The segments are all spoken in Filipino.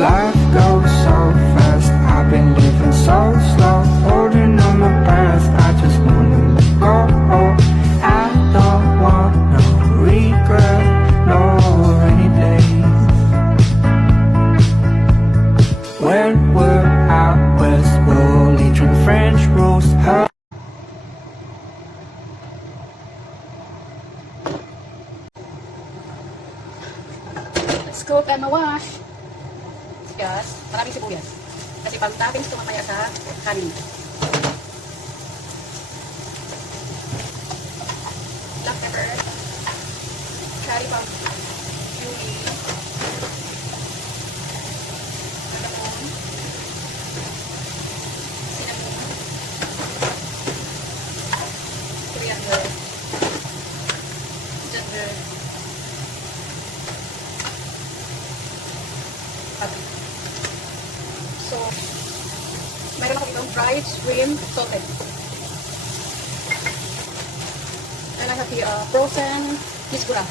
Life goes so fast, I've been living so slow, holding on my breath, I just wanna let go. I don't want no regret, no rainy days. When we're out west, we'll only drink French roast. Let's cook and mawash. Sibuyas, maraming sibuyas. Kasi pang toppings ito mamaya sa kanin. Black pepper, curry powder, cumin, cardamom, cinnamon, coriander, ginger, paprika. So, mayroon ako itong fried shrimp salted. And I have here frozen miskura,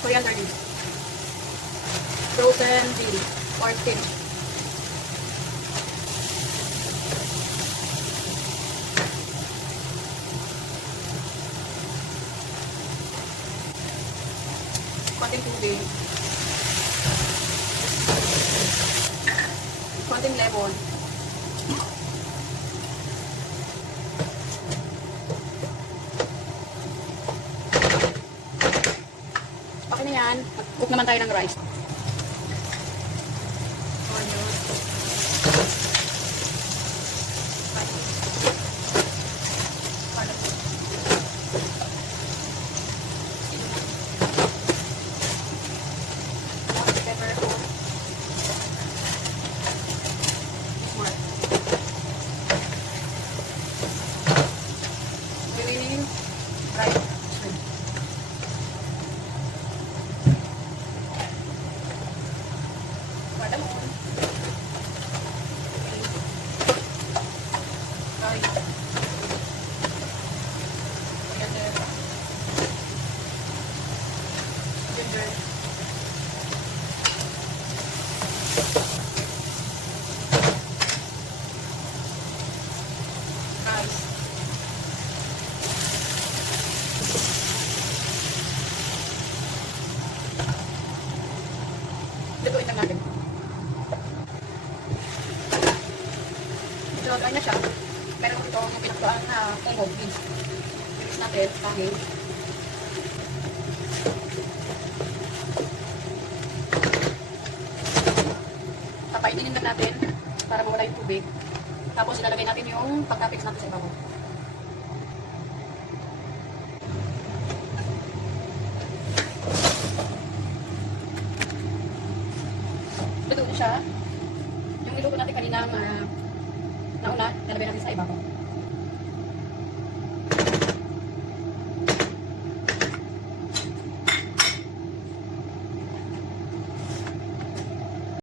coriander leaves, frozen dill or spinach. Konting tubig, konting lemon. Okay na yan. Mag-cook naman tayo ng rice. Onion. Pepper. More. Remaining rice. Cardamom, curry, coriander, ginger, rice, lutuin lang natin. So, dry na siya. Meron ito yung pinaktuan na Congo beans. Release natin, pangin. Papaininin lang natin para mawala yung tubig. Tapos ilalagay natin yung pagkapix natin sa ibabaw. Luto na siya. Yung niluto natin kaninang nauna, nalagay natin sa ibabaw.